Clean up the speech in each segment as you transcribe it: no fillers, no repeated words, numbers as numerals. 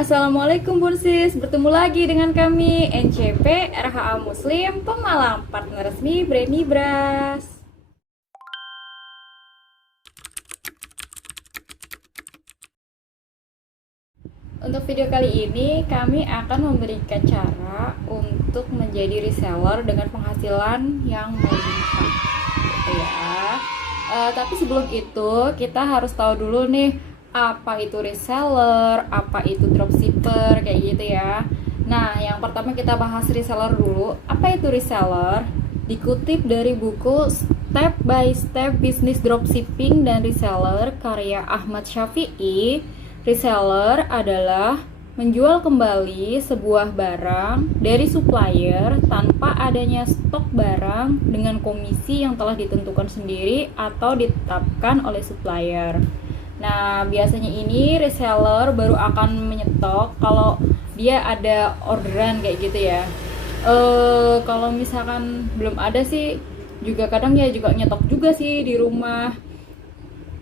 Assalamualaikum Bun Sis, bertemu lagi dengan kami NCP RHA Muslim Pemalang, partner resmi Breni Bras. Untuk video kali ini kami akan memberikan cara untuk menjadi reseller dengan penghasilan yang melimpah, gitu ya. Tapi sebelum itu kita harus tahu dulu nih apa itu reseller, apa itu dropshipper, kayak gitu ya. Nah, yang pertama kita bahas reseller dulu. Apa itu reseller? Dikutip dari buku Step by Step Business Dropshipping dan Reseller karya Ahmad Syafi'i, reseller adalah menjual kembali sebuah barang dari supplier tanpa adanya stok barang dengan komisi yang telah ditentukan sendiri atau ditetapkan oleh supplier. Nah, biasanya ini reseller baru akan menyetok kalau dia ada orderan kayak gitu ya. Kalau misalkan belum ada sih juga kadang ya juga nyetok juga sih di rumah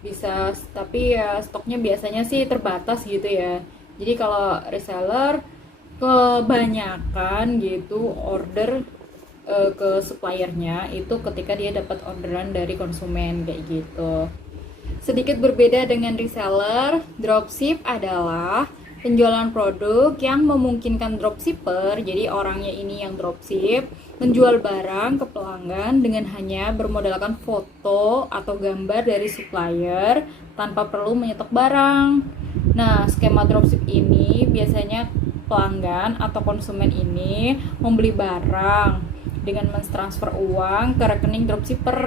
bisa, tapi ya stoknya biasanya sih terbatas gitu ya. Jadi kalau reseller kebanyakan gitu order ke suppliernya itu ketika dia dapat orderan dari konsumen kayak gitu. Sedikit berbeda dengan reseller, dropship adalah penjualan produk yang memungkinkan dropshipper, jadi orangnya ini yang dropship, menjual barang ke pelanggan dengan hanya bermodalkan foto atau gambar dari supplier tanpa perlu menyetok barang. Nah, skema dropship ini biasanya pelanggan atau konsumen ini membeli barang dengan mentransfer uang ke rekening dropshipper.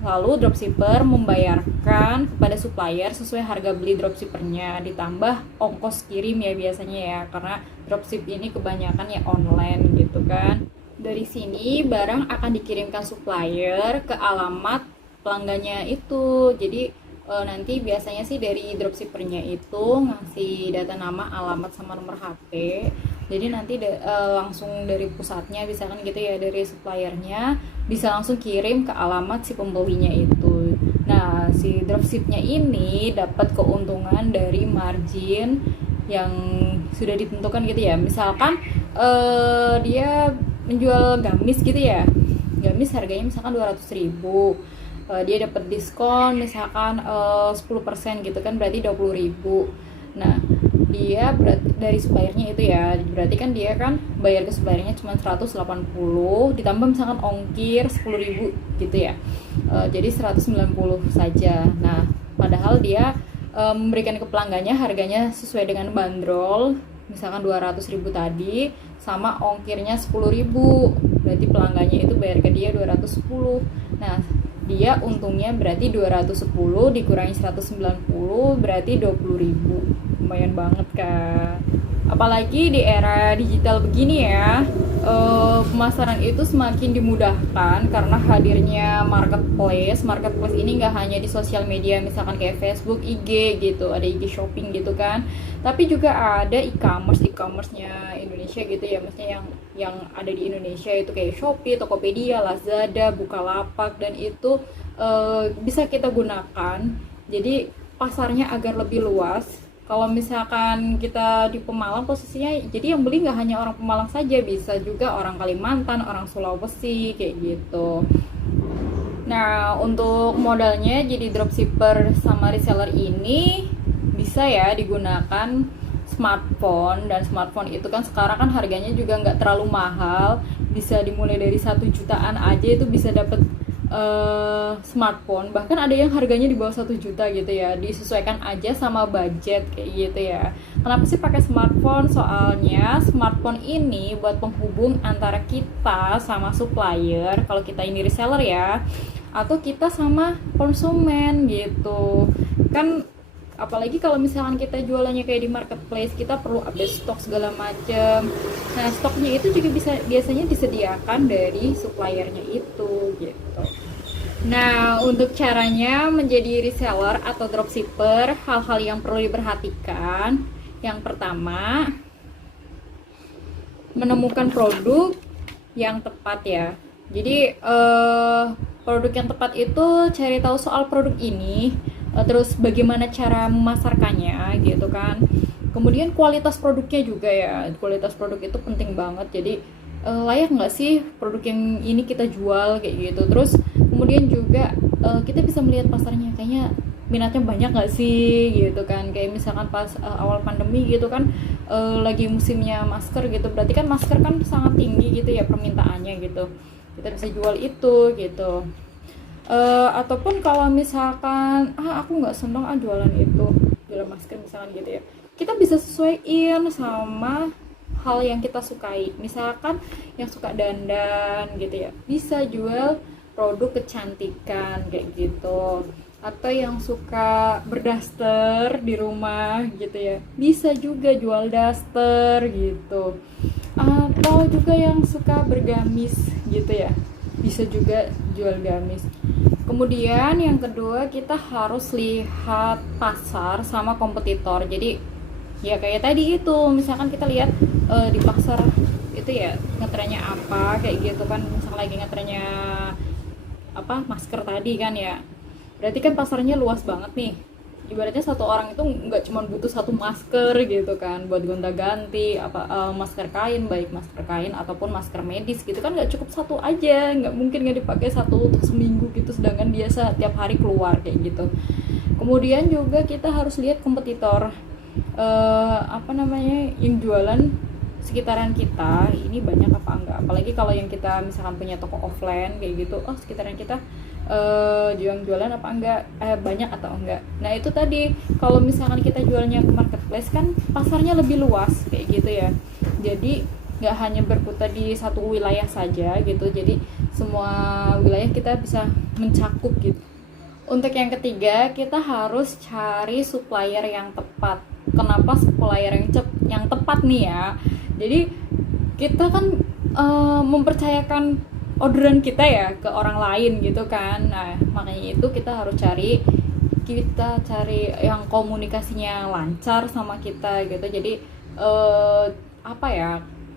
Lalu dropshipper membayarkan kepada supplier sesuai harga beli dropshippernya ditambah ongkos kirim ya biasanya ya, karena dropship ini kebanyakan ya online gitu kan. Dari sini barang akan dikirimkan supplier ke alamat pelanggannya itu. Jadi nanti biasanya sih dari dropshippernya itu ngasih data nama, alamat sama nomor HP. Jadi nanti langsung dari pusatnya misalkan gitu ya, dari suppliernya bisa langsung kirim ke alamat si pembelinya itu. Nah, si dropshipnya ini dapat keuntungan dari margin yang sudah ditentukan gitu ya. Misalkan dia menjual gamis gitu ya, gamis harganya misalkan 200.000, dia dapat diskon misalkan 10% gitu kan, berarti 20.000. Nah, dia dari suppliernya itu ya, berarti kan dia kan bayar ke suppliernya cuma 180 ditambah misalkan ongkir 10.000 gitu ya, jadi 190 saja. Nah, padahal dia memberikan ke pelanggannya harganya sesuai dengan bandrol misalkan 200.000 tadi sama ongkirnya 10.000, berarti pelanggannya itu bayar ke dia 210. Nah, dia untungnya berarti 210 dikurangi 190 berarti 20.000. Lumayan banget kan. Apalagi di era digital begini ya, pemasaran itu semakin dimudahkan karena hadirnya marketplace. Marketplace ini nggak hanya di sosial media misalkan kayak Facebook, IG gitu, ada IG shopping gitu kan, tapi juga ada e-commerce-nya Indonesia gitu ya, maksudnya yang ada di Indonesia itu kayak Shopee, Tokopedia, Lazada, Bukalapak, dan itu bisa kita gunakan. Jadi pasarnya agar lebih luas. Kalau misalkan kita di Pemalang posisinya, jadi yang beli nggak hanya orang Pemalang saja, bisa juga orang Kalimantan, orang Sulawesi, kayak gitu. Nah, untuk modalnya jadi dropshipper sama reseller ini bisa ya digunakan smartphone, dan smartphone itu kan sekarang kan harganya juga nggak terlalu mahal, bisa dimulai dari 1 jutaan aja itu bisa dapet smartphone, bahkan ada yang harganya di bawah 1 juta gitu ya, disesuaikan aja sama budget kayak gitu ya. Kenapa sih pakai smartphone? Soalnya smartphone ini buat penghubung antara kita sama supplier kalau kita ini reseller ya, atau kita sama konsumen gitu kan. Apalagi kalau misalkan kita jualannya kayak di marketplace, kita perlu update stok segala macem. Nah, stoknya itu juga biasanya disediakan dari suppliernya itu gitu. Nah, untuk caranya menjadi reseller atau dropshipper, hal-hal yang perlu diperhatikan. Yang pertama, menemukan produk yang tepat ya. Jadi produk yang tepat itu cari tahu soal produk ini, terus bagaimana cara memasarkannya gitu kan. Kemudian kualitas produknya juga ya, kualitas produk itu penting banget. Jadi layak nggak sih produk yang ini kita jual kayak gitu. Terus kemudian juga kita bisa melihat pasarnya, kayaknya minatnya banyak nggak sih gitu kan. Kayak misalkan pas awal pandemi gitu kan, lagi musimnya masker gitu, berarti kan masker kan sangat tinggi gitu ya permintaannya gitu, kita bisa jual itu gitu. Ataupun kalau misalkan aku nggak seneng jualan itu, jualan masker misalkan gitu ya, kita bisa sesuaiin sama hal yang kita sukai. Misalkan yang suka dandan gitu ya, bisa jual produk kecantikan kayak gitu. Atau yang suka berdaster di rumah gitu ya, bisa juga jual daster gitu. Atau juga yang suka bergamis gitu ya, bisa juga jual gamis. Kemudian yang kedua, kita harus lihat pasar sama kompetitor. Jadi ya kayak tadi itu, misalkan kita lihat di pasar itu ya ngetrennya apa kayak gitu kan. Misal lagi ngetrennya apa, masker tadi kan ya, berarti kan pasarnya luas banget nih. Ibaratnya satu orang itu nggak cuma butuh satu masker gitu kan buat gonta-ganti masker kain, baik masker kain ataupun masker medis gitu kan, nggak cukup satu aja, nggak mungkin nggak dipakai satu untuk seminggu gitu, sedangkan dia tiap hari keluar kayak gitu. Kemudian juga kita harus lihat kompetitor, yang jualan sekitaran kita ini banyak apa enggak. Apalagi kalau yang kita misalkan punya toko offline kayak gitu, sekitaran kita jualan apa enggak, banyak atau enggak. Nah itu tadi, kalau misalkan kita jualnya ke marketplace kan pasarnya lebih luas kayak gitu ya, jadi nggak hanya berputar di satu wilayah saja gitu, jadi semua wilayah kita bisa mencakup gitu. Untuk yang ketiga, kita harus cari supplier yang tepat. Kenapa supplier yang tepat nih ya? Jadi kita kan mempercayakan orderan kita ya ke orang lain gitu kan. Nah makanya itu kita harus cari yang komunikasinya lancar sama kita gitu. Jadi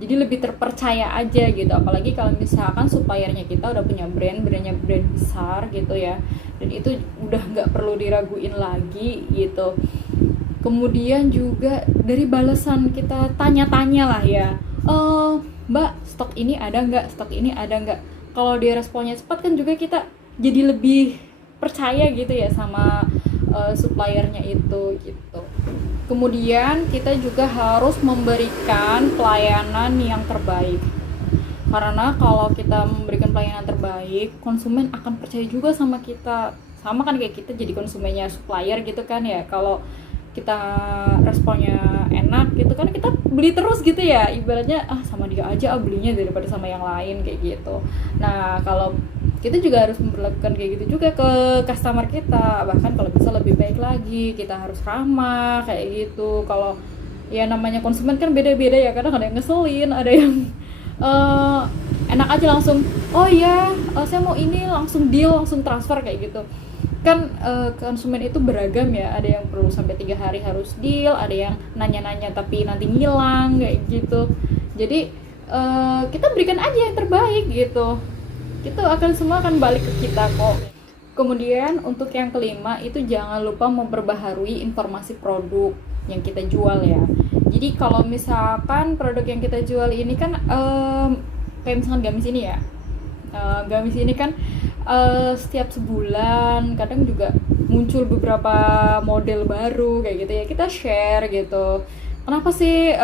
jadi lebih terpercaya aja gitu. Apalagi kalau misalkan suppliernya kita udah punya brandnya brand besar gitu ya, dan itu udah nggak perlu diraguin lagi gitu. Kemudian juga dari balasan kita tanya-tanya lah ya, Mbak, stok ini ada nggak? Kalau dia responnya cepat kan juga kita jadi lebih percaya gitu ya sama suppliernya itu gitu. Kemudian kita juga harus memberikan pelayanan yang terbaik, karena kalau kita memberikan pelayanan terbaik, konsumen akan percaya juga sama kita. Sama kan kayak kita jadi konsumennya supplier gitu kan ya, kalau kita responnya enak gitu kan, kita beli terus gitu ya, ibaratnya sama dia aja belinya daripada sama yang lain kayak gitu. Nah kalau kita juga harus memperlakukan kayak gitu juga ke customer kita, bahkan kalau bisa lebih baik lagi, kita harus ramah kayak gitu. Kalau ya namanya konsumen kan beda-beda ya, kadang ada yang ngeselin, ada yang enak aja langsung saya mau ini, langsung deal, langsung transfer kayak gitu kan. Konsumen itu beragam ya, ada yang perlu sampai 3 hari harus deal, ada yang nanya-nanya tapi nanti ngilang kayak gitu. Jadi kita berikan aja yang terbaik gitu, itu semua akan balik ke kita kok. Kemudian untuk yang kelima itu, jangan lupa memperbaharui informasi produk yang kita jual ya. Jadi kalau misalkan produk yang kita jual ini kan kayak misalkan gamis ini ya, gamis ini kan setiap sebulan kadang juga muncul beberapa model baru kayak gitu ya, kita share gitu. Kenapa sih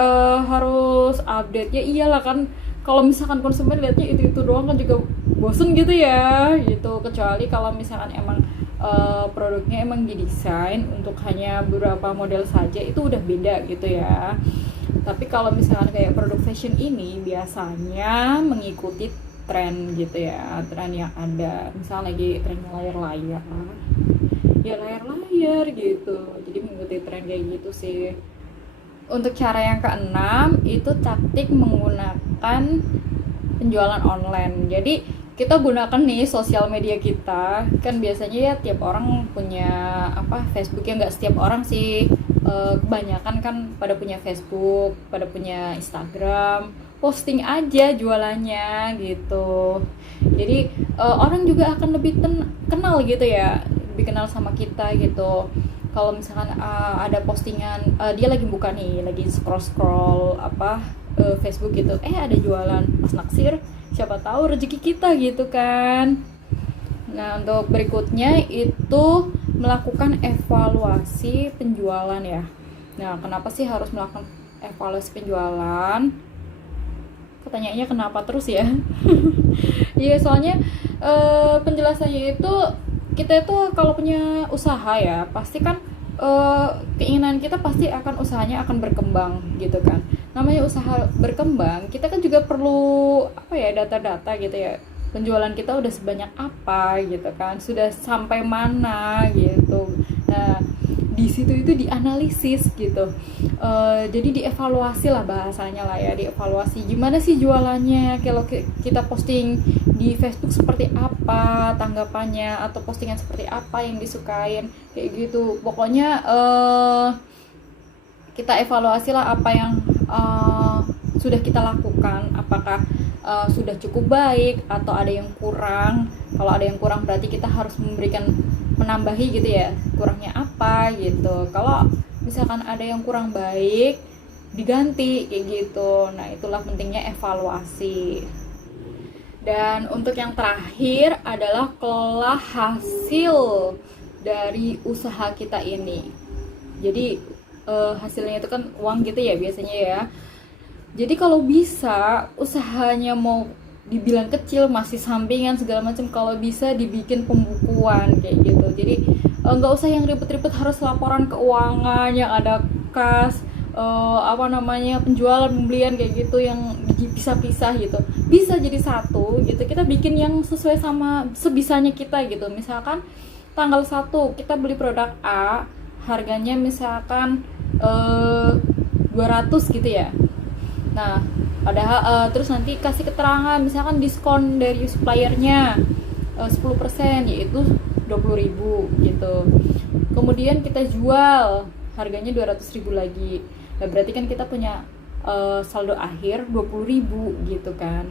harus update? Ya iyalah kan, kalau misalkan konsumen lihatnya itu doang kan juga bosen gitu ya gitu. Kecuali kalau misalkan emang produknya emang didesain untuk hanya beberapa model saja, itu udah beda gitu ya. Tapi kalau misalkan kayak produk fashion ini biasanya mengikuti tren gitu ya, tren yang ada. Misalnya lagi tren layar-layar ya, layar-layar gitu, jadi mengikuti tren kayak gitu sih. Untuk cara yang keenam itu taktik menggunakan penjualan online. Jadi kita gunakan nih sosial media kita, kan biasanya ya tiap orang punya Facebook ya, nggak setiap orang sih, kebanyakan kan pada punya Facebook, pada punya Instagram, posting aja jualannya gitu. Jadi orang juga akan lebih kenal gitu ya, lebih kenal sama kita gitu. kalau misalkan ada postingan, dia lagi buka nih, lagi scroll Facebook gitu, ada jualan, pas naksir, siapa tahu rezeki kita gitu kan. Nah, untuk berikutnya itu melakukan evaluasi penjualan ya. Nah, kenapa sih harus melakukan evaluasi penjualan? Pertanyaannya kenapa terus ya? Iya, soalnya penjelasannya itu, kita itu kalau punya usaha ya, pasti kan keinginan kita pasti akan usahanya akan berkembang gitu kan. Namanya usaha berkembang, kita kan juga perlu data-data gitu ya. Penjualan kita udah sebanyak apa gitu kan, sudah sampai mana gitu. Nah, di situ itu dianalisis gitu. Jadi dievaluasi lah bahasanya lah ya, dievaluasi gimana sih jualannya, kalau kita posting di Facebook seperti apa tanggapannya, atau postingan seperti apa yang disukain kayak gitu. Pokoknya kita evaluasi lah apa yang sudah kita lakukan, apakah sudah cukup baik atau ada yang kurang. Kalau ada yang kurang berarti kita harus menambahi gitu ya, kurangnya apa gitu. Kalau misalkan ada yang kurang baik, diganti kayak gitu. Nah, itulah pentingnya evaluasi. Dan untuk yang terakhir adalah kelola hasil dari usaha kita ini. Jadi hasilnya itu kan uang gitu ya biasanya ya. Jadi kalau bisa usahanya mau dibilang kecil, masih sampingan segala macam, kalau bisa dibikin pembukuan kayak gitu. Jadi nggak usah yang ribet-ribet harus laporan keuangan yang ada kas, penjualan pembelian kayak gitu yang dipisah-pisah gitu. Bisa jadi satu gitu, kita bikin yang sesuai sama sebisanya kita gitu. Misalkan tanggal 1 kita beli produk A, harganya misalkan 200 gitu ya. Nah, padahal terus nanti kasih keterangan misalkan diskon dari suppliernya 10%, yaitu 20.000 gitu. Kemudian kita jual harganya 200.000 lagi. Nah, berarti kan kita punya saldo akhir 20.000 gitu kan.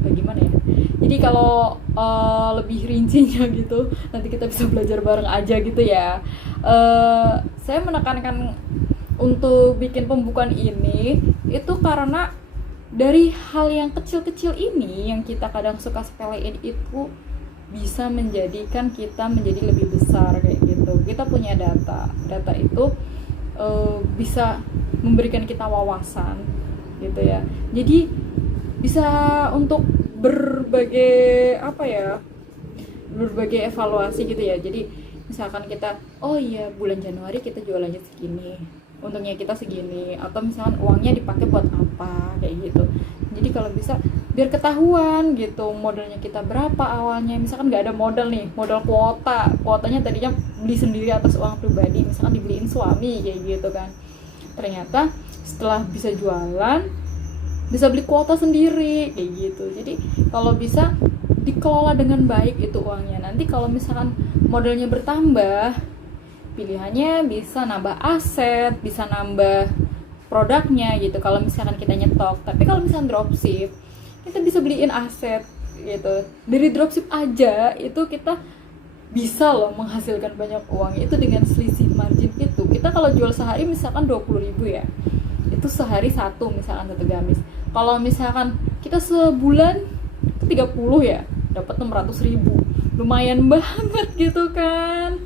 Bagaimana ya? Jadi kalau lebih rincinya gitu, nanti kita bisa belajar bareng aja gitu ya. Saya menekankan untuk bikin pembukuan ini itu karena dari hal yang kecil-kecil ini yang kita kadang suka sepelein itu bisa menjadikan kita menjadi lebih besar kayak gitu. Kita punya data itu bisa memberikan kita wawasan gitu ya. Jadi bisa untuk berbagai evaluasi gitu ya. Jadi misalkan kita, oh iya bulan Januari kita jualannya segini, untungnya kita segini, atau misalkan uangnya dipakai buat apa kayak gitu. Jadi kalau bisa biar ketahuan gitu modalnya kita berapa awalnya. Misalkan nggak ada modal nih, modal kuotanya tadinya beli sendiri atas uang pribadi, misalkan dibeliin suami kayak gitu kan. Ternyata setelah bisa jualan bisa beli kuota sendiri kayak gitu. Jadi kalau bisa dikelola dengan baik itu uangnya. Nanti kalau misalkan modalnya bertambah, pilihannya bisa nambah aset, bisa nambah produknya gitu kalau misalkan kita nyetok. Tapi kalau misalkan dropship, kita bisa beliin aset gitu. Dari dropship aja itu kita bisa loh menghasilkan banyak uang, itu dengan selisih margin itu. Kita kalau jual sehari misalkan 20.000 ya, itu sehari satu gamis. Kalau misalkan kita sebulan 30 ya, dapat 600.000, lumayan banget gitu kan.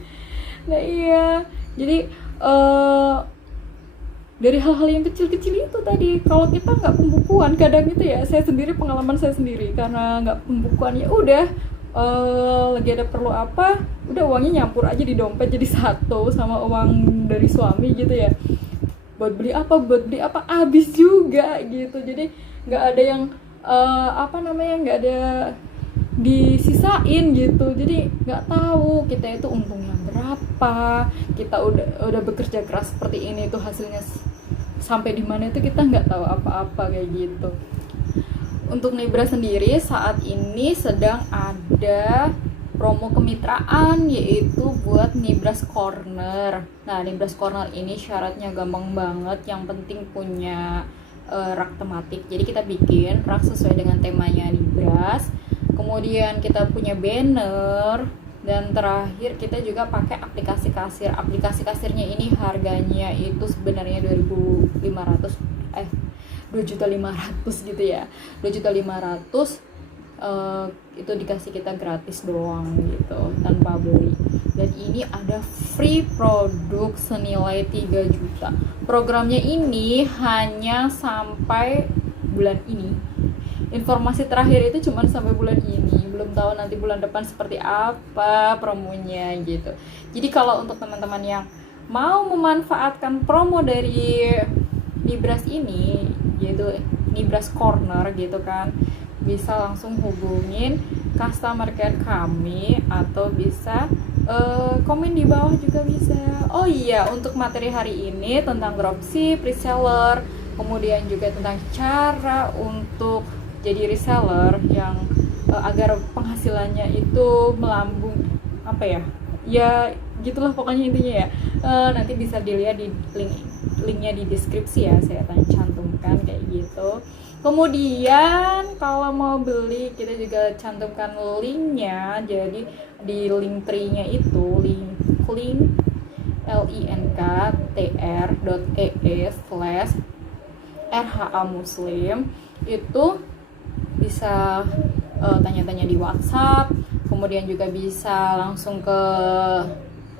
Nah iya, jadi dari hal-hal yang kecil-kecil itu tadi, kalau kita nggak pembukuan, kadang itu ya, pengalaman saya sendiri, karena nggak pembukuan ya udah lagi ada perlu apa, udah uangnya nyampur aja di dompet jadi satu sama uang dari suami gitu ya. Buat beli apa habis juga gitu. Jadi nggak ada yang nggak ada disisain gitu. Jadi nggak tahu kita itu untungnya berapa, kita udah bekerja keras seperti ini tuh hasilnya sampai di mana itu kita nggak tahu apa-apa kayak gitu. Untuk Nibra sendiri saat ini sedang ada promo kemitraan, yaitu buat Nibras Corner. Nah, Nibras Corner ini syaratnya gampang banget, yang penting punya rak tematik. Jadi kita bikin rak sesuai dengan temanya Nibras. Kemudian kita punya banner, Dan terakhir kita juga pakai aplikasi kasir. Aplikasi kasirnya ini harganya itu sebenarnya 2.500 2.500.000 gitu ya. 2.500.000 itu dikasih kita gratis doang gitu, tanpa beli. Dan ini ada free produk senilai 3 juta. Programnya ini hanya sampai bulan ini. Informasi terakhir itu cuma sampai bulan ini, belum tahu nanti bulan depan seperti apa promonya gitu. Jadi kalau untuk teman-teman yang mau memanfaatkan promo dari Nibras ini, yaitu Nibras Corner gitu kan, bisa langsung hubungin customer care kami, atau bisa komen di bawah juga bisa. Oh iya, untuk materi hari ini tentang dropship, reseller, kemudian juga tentang cara untuk jadi reseller yang agar penghasilannya itu melambung, apa ya, ya gitulah pokoknya intinya ya. Nanti bisa dilihat di linknya di deskripsi ya, saya cantumkan kayak gitu. Kemudian kalau mau beli kita juga cantumkan linknya, jadi di link tree-nya itu link linktr.ee/RHA Muslim itu bisa tanya-tanya di WhatsApp, kemudian juga bisa langsung ke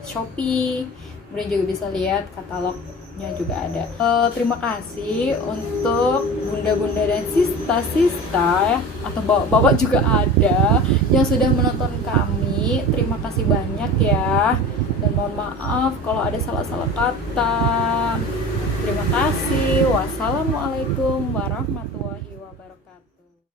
Shopee, kemudian juga bisa lihat katalognya juga ada. Terima kasih untuk bunda-bunda dan sista-sista ya, atau bapak-bapak juga ada yang sudah menonton kami. Terima kasih banyak ya, dan mohon maaf kalau ada salah-salah kata. Terima kasih. Wassalamualaikum warahmatullahi wabarakatuh.